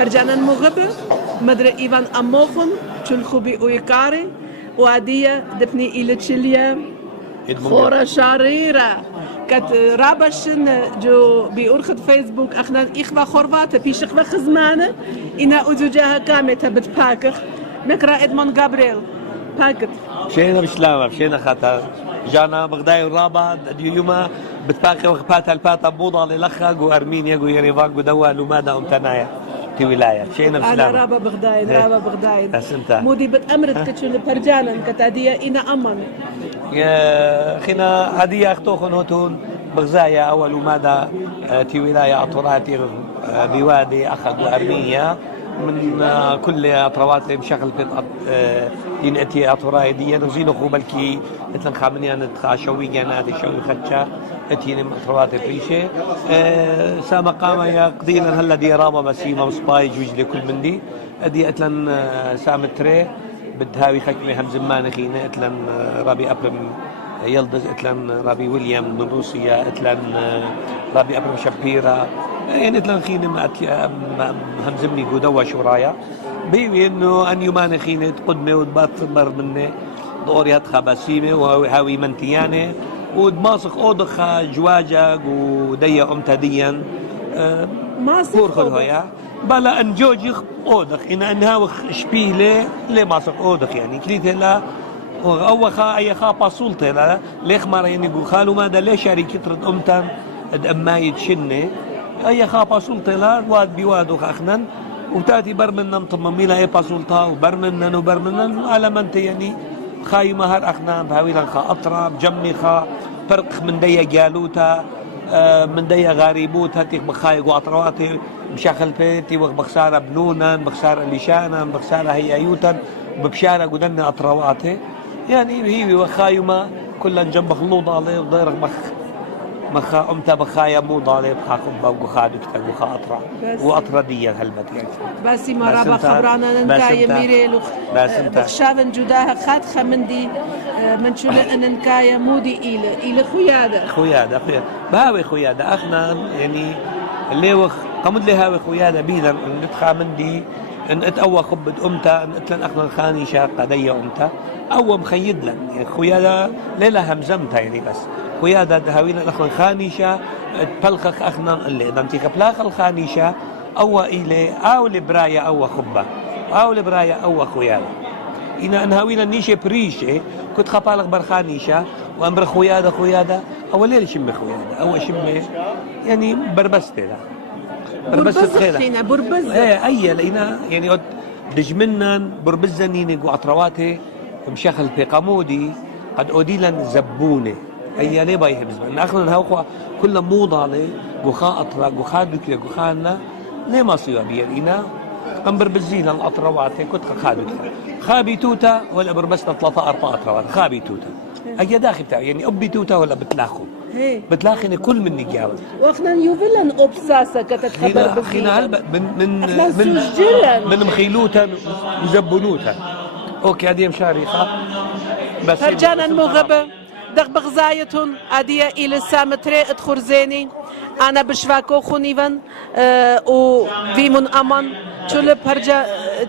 هرجانا مغبة مدري إيفان أموخن تلخبي ويكاري وعادية دفني إلى تشيليا خورة شريرة كت رابشن جو بيورخد فيسبوك أخنا إخوة خورفاتة بيش إخوة خزمانة إنا أزوجها كاملة تبت باكخ نكرا إدمون جابريل باكت شينا بشلامة شينا خاطر جانا بغداي ورابا اليوم بتباقي وخباتها الباتا بوضع للخق وأرمينيا ويريفاق ودوال وماذا أمتنايا في ولاية شينا بشلامة أنا رابا بغداي رابا بغداي أسنتا مودي بتأمرت كتشو لبرجانا كتادية إنا أمن يا خنا هدية أختوخن هتون بغزايا أول وماذا في ولاية أطراتي بوادي أخذ وأرمينيا من كل أطروات بشكل ينأتي أطراي دي نزينو خو بلكي مثل خامني أنا تخاشوي جناتي شوي خدشة أتيني أطروات فريشة سما قام يا قدينا هلا دي رابا مسيمة وسباي جوج لكل من دي أدي أتلن سام تري بدهاوي خكمي هم زمان خينا أتلن رابي أبرم يلدز أتلن رابي ويليام من روسيا أتلن رابي أبرم شبيرة يعني أتلن خينا همزمني قدوة شورايا بيوي إنه أن يمان خينا تقدمي وتبطبر مني دوري هتخا بسيمة وهاوي منتيانة ودماسخ أوضخا جواجا وديا أمتديا ماسخ هويا بلا أن جوجخ أوضخ إن أنها شبيلة ليه ماسخ أوضخ يعني كليته لا أو خا أي خا باسولته لا ليخ مرة يعني جو خالو ماذا ليه شريك ترد أمتن أما يتشني أي خا باسولته لا واد بيوادو أخنن وتاتي برمنا مطممي لا باسولتها وبرمنا على منت يعني خاي مهر أخنان بهاويلا خا أطراب جمي خا فرق من ديا جالوتا من ديا غاريبوتا تيخ بخاي قواطرواتي بشكل بيتي وبخسارة بنونا بخسارة لشانا بخسارة هيايوتا ببشارة قدنا أطرواتي يعني هي وخايمة كلها جنب خلوض عليه وضيرك مخا أمتا بخايا مو ضالي بخا قبا وخا دكتا وخا أطرا وأطرا ديا هلبت يعني بس ما رابا خبرانا ننكا يميريل بخشافن جداها خاد خمندي من شو ننكا مودي إلى خيادة بهاوي خيادة أخنا يعني اللي وخ قمد لي هاوي خيادة بيدا نتخا مندي ان اتقوى خبد امتا ان اتلن اخنا الخاني شاقة دي امتا او مخيد لن يعني خيادة ليلة همزمتها يعني بس خيادة دهاوينا اخنا الخانيشة تبلخخ اخنا اللي اذا انتي خبلاخ الخانيشة او الي او لبراية او خبة او لبراية او خيادة إنا انهاوينا نيشة بريشة كنت خبالك برخانيشة وامبر خيادة او ليل شمي خيادة او شمي يعني بربستي لا بربزخينا بربز اي لقينا يعني دجمنا بربزنيني وعطرواتي مشخل في قمودي قد اوديلا زبونه اي ليه باي حبز ان اخنا هاخو كل موضه لي غخا اطرا غخا دكله غخانا ليه ما صيوا بينا قم بربزينا الاطرواتي كنت خابي توتا ولا بربسنا 3-4 اطروات خابي توتا اي داخل بتاعي يعني ابي توتا ولا بتلاخو بتلاخني كل من نجاوز واخنا يوفلن اوبساسا كتتخبر بخينا من مخيلوتا وزبنوتا اوكي هذه مشاريخه بس رجانا المغبه دغ بغزايتون اديه الى سامتري ادخرزيني انا بشواكو خونيفن و فيمون امان چول پرجا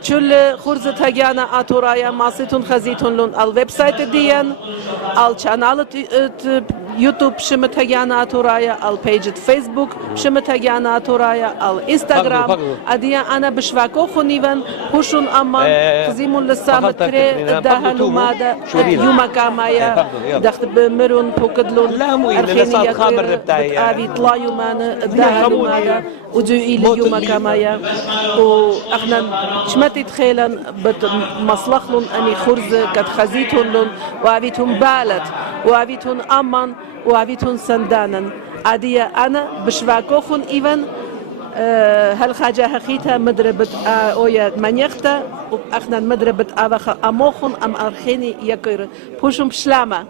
چول خورزه تاگانا اتورايا ماسيتون خزيتون لون الويب سايت ديان القناه يوتيوب شمتاجانا اتورايا البيج فيسبوك شمتاجانا اتورايا الانستغرام اديا انا بشواكو خونيفن هوشون امان خزيمون لسامتري دهلو مادا يوما كامايا دخت بمرون بوكدلون ارخينيا خامر بتاعي ابي طلا يومان دهلو مادا ودو الى يوما كامايا واخنا شمتي تخيلا بمصلخلون اني خرز قد خزيتون لون وابيتون بالت وابيتون امان وابيتون سندانا اديا انا بشواكوخون ايفن هل خاجه حقيقه مدربت اويا منيختا اخنا مدربت ابخ اموخون ام ارخيني يكر بوشم بشلامه